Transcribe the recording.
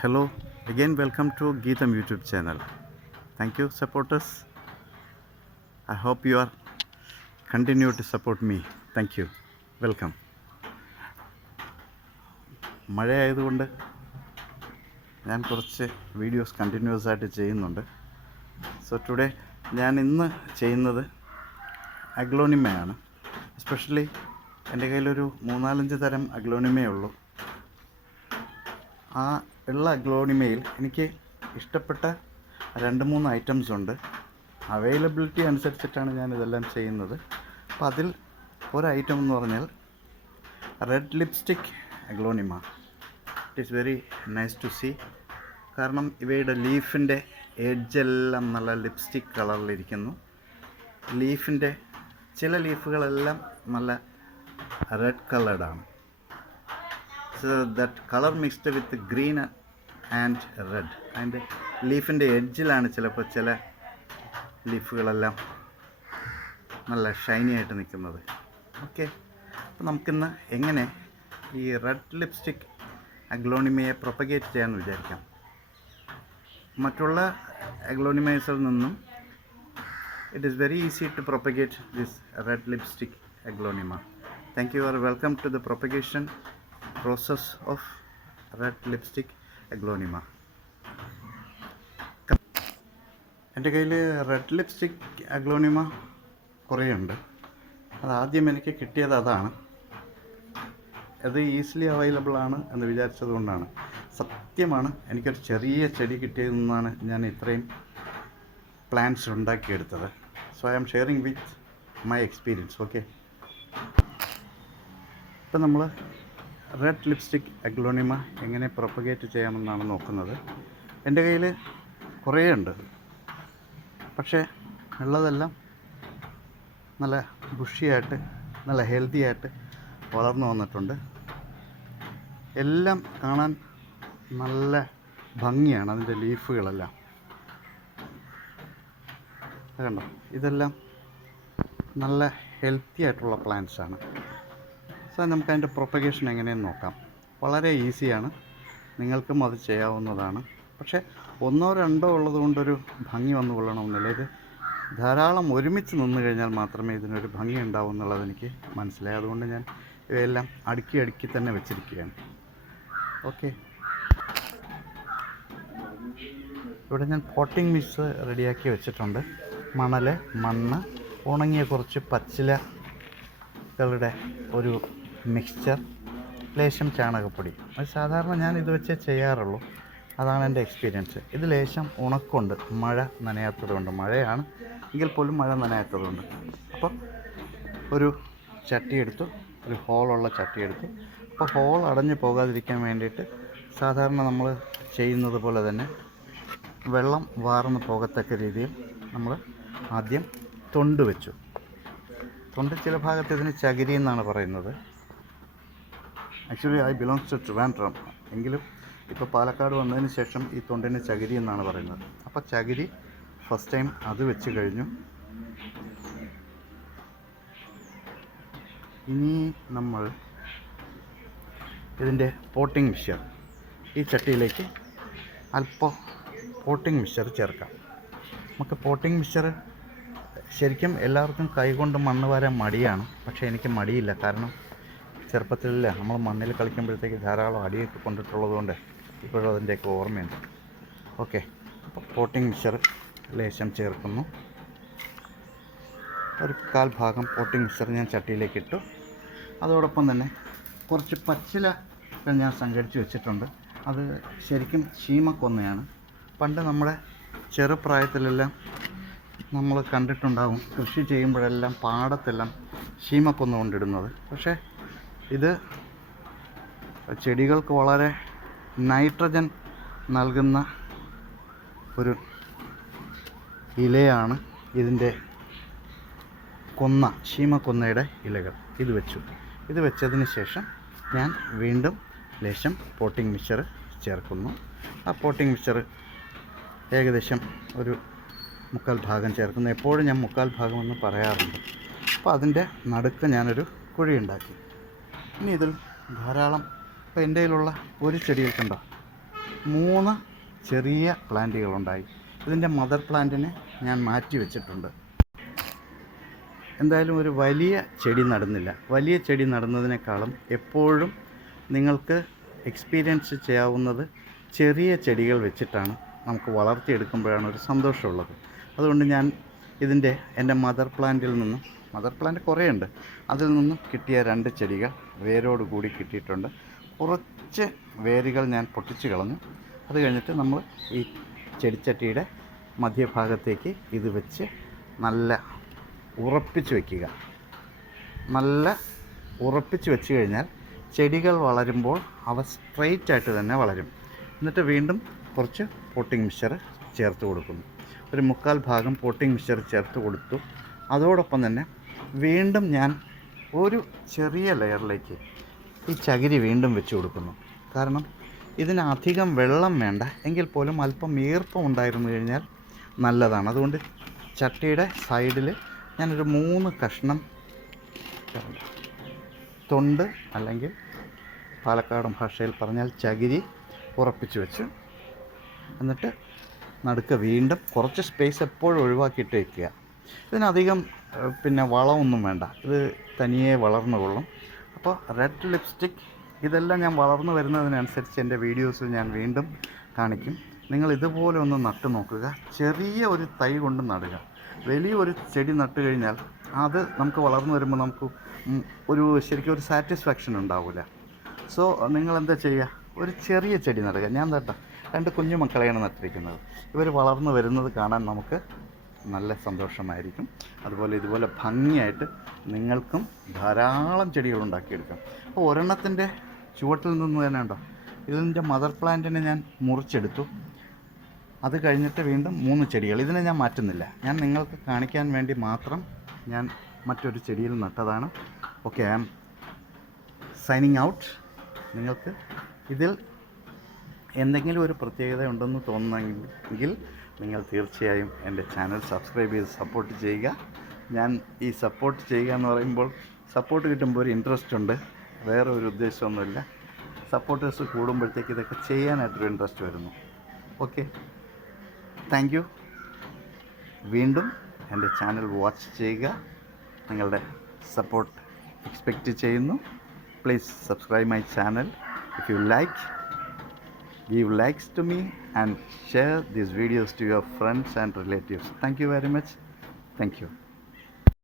Hello again welcome to Geetham YouTube channel thank you supporters I hope you are continue to support me thank you welcome മഴയായതുകൊണ്ട് ഞാൻ കുറച്ച് videos continuous ആയിട്ട് ചെയ്യുന്നുണ്ട്. So today ഞാൻ ഇന്ന് ചെയ്യുന്നത് അഗ്ലോണിമയാണ്. Especially എന്റെ കയ്യിലൊരു മൂന്നാലഞ്ച് തരം അഗ്ലോണിമയുള്ളൂ ആ ഉള്ള അഗ്ലോണിമയിൽ എനിക്ക് ഇഷ്ടപ്പെട്ട രണ്ട് മൂന്ന് ഐറ്റംസ് ഉണ്ട്. അവൈലബിലിറ്റി അനുസരിച്ചിട്ടാണ് ഞാൻ ഇതെല്ലാം ചെയ്യുന്നത്. അപ്പം അതിൽ ഒരു ഐറ്റം എന്ന് പറഞ്ഞാൽ red lipstick aglaonema it is very nice to see കാരണം ഇവയുടെ ലീഫിന്റെ എഡ്ജെല്ലാം നല്ല ലിപ്സ്റ്റിക് കളറിലിരിക്കുന്നു ലീഫിന്റെ ചില ലീഫുകളെല്ലാം നല്ല red കളേർഡാണ് so that colour mixed with green and red അതിന്റെ ലീഫിന്റെ എഡ്ജിലാണ് ചിലപ്പോൾ ചില ലീഫുകളെല്ലാം നല്ല ഷൈനി ആയിട്ട് നിൽക്കുന്നത്. ഓക്കെ അപ്പോൾ നമുക്കിന്ന് എങ്ങനെ ഈ റെഡ് ലിപ്സ്റ്റിക് അഗ്ലോണിമയെ പ്രൊപ്പഗേറ്റ് ചെയ്യാമെന്ന് വിചാരിക്കാം. മറ്റുള്ള അഗ്ലോണിമൈസിൽ നിന്നും it is very easy to propagate this red lipstick aglaonema thank you are welcome to the propagation process of red lipstick aglonema എന്റെ കയ്യിൽ റെഡ് ലിപ്സ്റ്റിക് അഗ്ലോണിമ കുറേ ഉണ്ട് അത് ആദ്യം എനിക്ക് കിട്ടിയത് അതാണ്. അത് ഈസിലി അവൈലബിൾ ആണ് എന്ന് വിചാരിച്ചത് കൊണ്ടാണ്. സത്യമാണ് എനിക്കൊരു ചെറിയ ചെടി കിട്ടിയതിൽ നിന്നാണ് ഞാൻ ഇത്രയും plants ഉണ്ടാക്കിയെടുത്തത്. So I am sharing with my experience okay ഇപ്പം നമ്മൾ റെഡ് ലിപ്സ്റ്റിക് അഗ്ലോണിമ എങ്ങനെ പ്രൊപ്പഗേറ്റ് ചെയ്യാമെന്നാണ് നോക്കുന്നത്. എന്റെ കയ്യിൽ കുറേ ഉണ്ട് പക്ഷേ ഉള്ളതെല്ലാം നല്ല ബുഷിയായിട്ട് നല്ല ഹെൽത്തി ആയിട്ട് വളർന്നു വന്നിട്ടുണ്ട്. എല്ലാം കാണാൻ നല്ല ഭംഗിയാണ് അതിന്റെ ലീഫുകളെല്ലാം. കണ്ടോ ഇതെല്ലാം നല്ല ഹെൽത്തി ആയിട്ടുള്ള പ്ലാന്റ്സാണ്. സോ നമുക്ക് അതിന്റെ പ്രൊപ്പഗേഷൻ എങ്ങനെയെന്ന് നോക്കാം. വളരെ ഈസിയാണ്. നിങ്ങൾക്കും അത് ചെയ്യാവുന്നതാണ്. പക്ഷേ ഒന്നോ രണ്ടോ ഉള്ളതുകൊണ്ടൊരു ഭംഗി വന്നു കൊള്ളണമെന്നില്ല ഇത് ധാരാളം ഒരുമിച്ച് നിന്ന് കഴിഞ്ഞാൽ മാത്രമേ ഇതിനൊരു ഭംഗി ഉണ്ടാവൂ എന്നുള്ളത് എനിക്ക് മനസ്സിലായി. അതുകൊണ്ട് ഞാൻ ഇവയെല്ലാം അടുക്കി അടുക്കി തന്നെ വെച്ചിരിക്കുകയാണ്. ഓക്കെ. ഇവിടെ ഞാൻ പോട്ടിംഗ് മിക്സ് റെഡിയാക്കി വെച്ചിട്ടുണ്ട്. മണൽ മണ്ണ് ഉണങ്ങിയ കുറച്ച് പച്ചിലകളുടെ ഒരു മിക്സ്ചർ ലേശം ചാണകപ്പൊടി. അത് സാധാരണ ഞാൻ ഇത് വെച്ചേ ചെയ്യാറുള്ളൂ. അതാണ് എന്റെ എക്സ്പീരിയൻസ് ഇത് ലേശം ഉണക്കുണ്ട് മഴ നനയാത്തതുകൊണ്ട് മഴയാണ്. എങ്കിൽ പോലും മഴ നനയാത്തതുകൊണ്ട് അപ്പോൾ ഒരു ചട്ടി എടുത്തു ഒരു ഹോളുള്ള ചട്ടി എടുത്തു. അപ്പോൾ ഹോൾ അടഞ്ഞു പോകാതിരിക്കാൻ വേണ്ടിയിട്ട് സാധാരണ നമ്മൾ ചെയ്യുന്നത് പോലെ തന്നെ വെള്ളം വാർന്ന് പോകത്തക്ക രീതിയിൽ നമ്മൾ ആദ്യം തൊണ്ട് വെച്ചു. തൊണ്ട് ചില ഭാഗത്ത് ഇതിന് ചകിരി എന്നാണ് പറയുന്നത്. Actually I belongs to Trivandrum എങ്കിലും ഇപ്പോൾ പാലക്കാട് വന്നതിന് ശേഷം ഈ തൊണ്ടിന് ചകിരി എന്നാണ് പറയുന്നത്. അപ്പോൾ ചകിരി ഫസ്റ്റ് ടൈം അത് വെച്ച് കഴിഞ്ഞു. ഇനി നമ്മൾ ഇതിന്റെ പോട്ടിംഗ് മിക്സ്ചർ ഈ ചട്ടിയിലേക്ക് അല്പം പോട്ടിംഗ് മിക്സ്ചർ ചേർക്കാം. നമുക്ക് പോട്ടിംഗ് മിക്സ്ചർ ശരിക്കും എല്ലാവർക്കും കൈകൊണ്ട് മണ്ണ് വരാൻ മടിയാണ്. പക്ഷേ എനിക്ക് മടിയില്ല. കാരണം ചെറുപ്പത്തിലില്ല നമ്മൾ മണ്ണിൽ കളിക്കുമ്പോഴത്തേക്ക് ധാരാളം അടിയൊക്കെ കൊണ്ടിട്ടുള്ളത് കൊണ്ട് ഇപ്പോഴും അതിന്റെയൊക്കെ ഓർമ്മയുണ്ട്. ഓക്കെ അപ്പോൾ പോട്ടിംഗ് മിക്സർ ലേശം ചേർക്കുന്നു. ഒരു കാൽ ഭാഗം പോട്ടിംഗ് മിക്സർ ഞാൻ ചട്ടിയിലേക്ക് ഇട്ടു. അതോടൊപ്പം തന്നെ കുറച്ച് പച്ചില ഞാൻ സംഘടിച്ച് വെച്ചിട്ടുണ്ട്. അത് ശരിക്കും ചീമക്കൊന്നയാണ് പണ്ട് നമ്മുടെ ചെറുപ്രായത്തിലെല്ലാം നമ്മൾ കണ്ടിട്ടുണ്ടാവും കൃഷി ചെയ്യുമ്പോഴെല്ലാം പാടത്തെല്ലാം ശീമക്കൊന്ന കൊണ്ടിടുന്നത്. പക്ഷേ ഇത് ചെടികൾക്ക് വളരെ നൈട്രജൻ നൽകുന്ന ഒരു ഇലയാണ് ഇതിന്റെ കൊന്ന ശീമക്കൊന്നയുടെ ഇലകൾ. ഇത് വെച്ചു. ഇത് വെച്ചതിന് ശേഷം ഞാൻ വീണ്ടും ലേശം പോട്ടിംഗ് മിക്സർ ചേർക്കുന്നു. ആ പോട്ടിംഗ് മിക്സർ ഏകദേശം ഒരു മുക്കാൽ ഭാഗം ചേർക്കുന്നു. എപ്പോഴും ഞാൻ മുക്കാൽ ഭാഗമെന്ന് പറയാറുണ്ട്. അപ്പോൾ അതിന്റെ നടുക്ക് ഞാനൊരു കുഴി ഉണ്ടാക്കി. ഇനി ഇതിൽ ധാരാളം ഇപ്പോൾ എന്റെ കയ്യിലുള്ള ഒരു ചെടിയിൽ കണ്ടോ? മൂന്ന് ചെറിയ പ്ലാന്റുകളുണ്ടായി. ഇതിന്റെ മദർ പ്ലാന്റിനെ ഞാൻ മാറ്റി വെച്ചിട്ടുണ്ട്. എന്തായാലും ഒരു വലിയ ചെടി നടന്നില്ല. വലിയ ചെടി നടുന്നതിനേക്കാളും എപ്പോഴും നിങ്ങൾക്ക് എക്സ്പീരിയൻസ് ചെയ്യാവുന്നത് ചെറിയ ചെടികൾ വെച്ചിട്ടാണ് നമുക്ക് വളർത്തിയെടുക്കുമ്പോഴാണ് ഒരു സന്തോഷമുള്ളത്. അതുകൊണ്ട് ഞാൻ ഇതിന്റെ എന്റെ മദർ പ്ലാന്റിൽ നിന്നും മദർ പ്ലാന്റ് കുറേ ഉണ്ട് അതിൽ നിന്നും കിട്ടിയ രണ്ട് ചെടികൾ വേരോട് കൂടി കിട്ടിയിട്ടുണ്ട്. കുറച്ച് വേരുകൾ ഞാൻ പൊട്ടിച്ച് കളഞ്ഞു. അത് കഴിഞ്ഞിട്ട് നമ്മൾ ഈ ചെടിച്ചട്ടിയുടെ മധ്യഭാഗത്തേക്ക് ഇത് വെച്ച് നല്ല ഉറപ്പിച്ച് വയ്ക്കുക നല്ല ഉറപ്പിച്ച് വെച്ച് കഴിഞ്ഞാൽ ചെടികൾ വളരുമ്പോൾ അവ സ്ട്രെയിറ്റ് ആയിട്ട് തന്നെ വളരും. എന്നിട്ട് വീണ്ടും കുറച്ച് പോട്ടിംഗ് മിക്സർ ചേർത്ത് കൊടുക്കുന്നു. ഒരു മുക്കാൽ ഭാഗം പോട്ടിംഗ് മിക്സർ ചേർത്ത് കൊടുത്തു. അതോടൊപ്പം തന്നെ വീണ്ടും ഞാൻ ഒരു ചെറിയ ലെയറിലേക്ക് ഈ ചകിരി വീണ്ടും വെച്ച് കൊടുക്കുന്നു. കാരണം ഇതിനധികം വെള്ളം വേണ്ട. എങ്കിൽ പോലും അല്പം ഈർപ്പം ഉണ്ടായിരുന്നു കഴിഞ്ഞാൽ നല്ലതാണ്. അതുകൊണ്ട് ചട്ടിയുടെ സൈഡിൽ ഞാനൊരു മൂന്ന് കഷ്ണം തൊണ്ട് അല്ലെങ്കിൽ പാലക്കാടൻ ഭാഷയിൽ പറഞ്ഞാൽ ചകിരി ഉറപ്പിച്ച് വെച്ച് എന്നിട്ട് നടുക്ക് വീണ്ടും കുറച്ച് സ്പേസ് എപ്പോഴും ഒഴിവാക്കിയിട്ട് വയ്ക്കുക ഇതിനധികം പിന്നെ വളമൊന്നും വേണ്ട. ഇത് തനിയെ വളർന്നു കൊള്ളും. അപ്പോൾ റെഡ് ലിപ്സ്റ്റിക് ഇതെല്ലാം ഞാൻ വളർന്നു വരുന്നതിനനുസരിച്ച് എന്റെ വീഡിയോസിൽ ഞാൻ വീണ്ടും കാണിക്കും. നിങ്ങൾ ഇതുപോലെ ഒന്ന് നട്ടു നോക്കുക. ചെറിയ ഒരു തൈ കൊണ്ട് നടുക. വലിയൊരു ചെടി നട്ടു കഴിഞ്ഞാൽ അത് നമുക്ക് വളർന്നു വരുമ്പോൾ നമുക്ക് ഒരു ശരിക്കും ഒരു സാറ്റിസ്ഫാക്ഷൻ ഉണ്ടാവില്ല. സോ നിങ്ങൾ എന്താ ചെയ്യുക? ഒരു ചെറിയ ചെടി നടുക. ഞാൻ നട്ട രണ്ട് കുഞ്ഞു മക്കളെയാണ് നട്ടിരിക്കുന്നത്. ഇവർ വളർന്നു വരുന്നത് കാണാൻ നമുക്ക് നല്ല സന്തോഷമായിരിക്കും. അതുപോലെ ഇതുപോലെ ഭംഗിയായിട്ട് നിങ്ങൾക്കും ധാരാളം ചെടികൾ ഉണ്ടാക്കിയെടുക്കാം. അപ്പോൾ ഒരെണ്ണത്തിന്റെ ചുവട്ടിൽ നിന്ന് തന്നെ ഉണ്ടോ? ഇതിന്റെ മദർ പ്ലാന്റിനെ ഞാൻ മുറിച്ചെടുത്തു. അത് കഴിഞ്ഞിട്ട് വീണ്ടും മൂന്ന് ചെടികൾ. ഇതിനെ ഞാൻ മാറ്റുന്നില്ല. ഞാൻ നിങ്ങൾക്ക് കാണിക്കാൻ വേണ്ടി മാത്രം ഞാൻ മറ്റൊരു ചെടിയിൽ നട്ടതാണ്. Okay I am signing out. നിങ്ങൾക്ക് ഇതിൽ എന്തെങ്കിലും ഒരു പ്രത്യേകത ഉണ്ടെന്ന് തോന്നുന്നെങ്കിൽ നിങ്ങൾ തീർച്ചയായും എന്റെ ചാനൽ സബ്സ്ക്രൈബ് ചെയ്ത് സപ്പോർട്ട് ചെയ്യുക. ഞാൻ ഈ സപ്പോർട്ട് ചെയ്യുക എന്ന് പറയുമ്പോൾ സപ്പോർട്ട് കിട്ടുമ്പോൾ ഒരു ഇൻട്രസ്റ്റ് ഉണ്ട്. വേറെ ഒരു ഉദ്ദേശമൊന്നുമില്ല. സപ്പോർട്ടേഴ്സ് കൂടുമ്പോഴത്തേക്ക് ഇതൊക്കെ ചെയ്യാനായിട്ടൊരു ഇൻട്രസ്റ്റ് വരുന്നു. ഓക്കെ താങ്ക് യു വീണ്ടും എന്റെ ചാനൽ വാച്ച് ചെയ്യുക. നിങ്ങളുടെ സപ്പോർട്ട് എക്സ്പെക്റ്റ് ചെയ്യുന്നു. Please subscribe my channel if you like give likes to me. And share these videos to your friends and relatives. Thank you very much. Thank you.